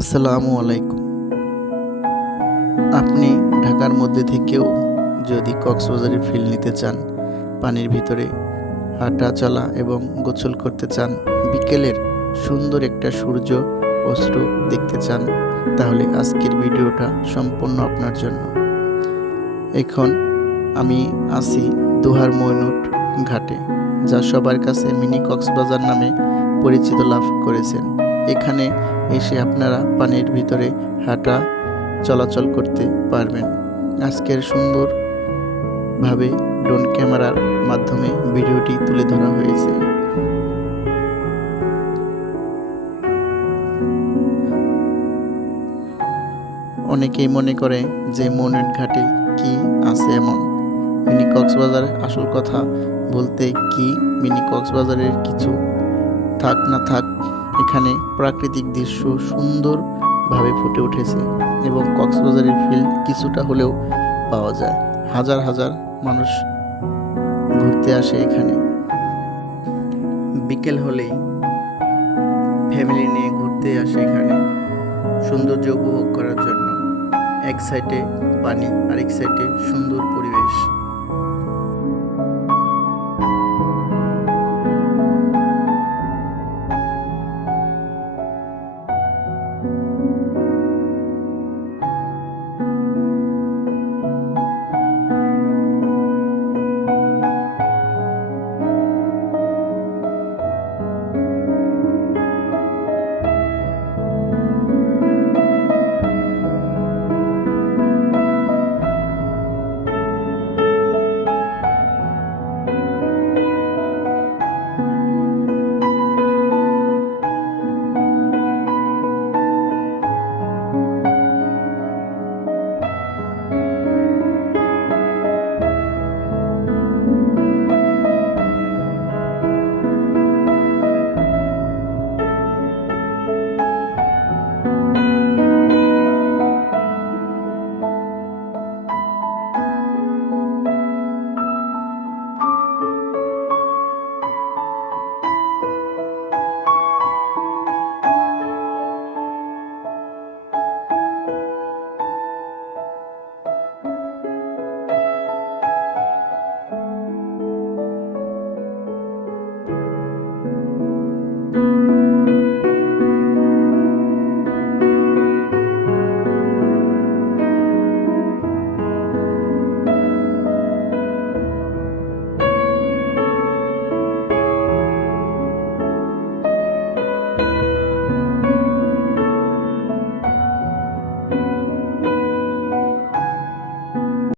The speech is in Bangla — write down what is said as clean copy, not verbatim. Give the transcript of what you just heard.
আসসালামু আলাইকুম। আপনি ঢাকার মধ্যে থেকেও যদি কক্সবাজারের ফিল নিতে চান, পানির ভিতরে হাঁটা চলা এবং গোসল করতে চান, বিকেলের সুন্দর একটা সূর্য অস্ত দেখতে চান, তাহলে আজকের ভিডিওটা সম্পূর্ণ আপনার জন্য। এখন আমি আছি দোহার ময়নট ঘাটে, যা সবার কাছে মিনি কক্সবাজার নামে পরিচিত লাভ করেছেন। এখানে এসে আপনারা পানির ভিতরে হাঁটা চলাচল করতে পারবেন। আজকের সুন্দরভাবে ড্রোন ক্যামেরার মাধ্যমে ভিডিওটি তুলে ধরা হয়েছে। অনেকেই মনে করে যে ময়নট ঘাটে কি আছে এমন। মিনি কক্সবাজার আসল কথা বলতে কি, মিনি কক্সবাজারের কিছু থাক না থাক, এখানে প্রাকৃতিক দৃশ্য সুন্দরভাবে ফুটে উঠেছে এবং কক্সবাজারের ফিল কিছুটা হলেও পাওয়া যায়। হাজার হাজার মানুষ ঘুরতে আসে এখানে। বিকেল হলেই ফ্যামিলি নিয়ে ঘুরতে আসে এখানে সৌন্দর্য উপভোগ করার জন্য। এক সাইডে পানি, আরেক সাইডে সুন্দর পরিবেশ।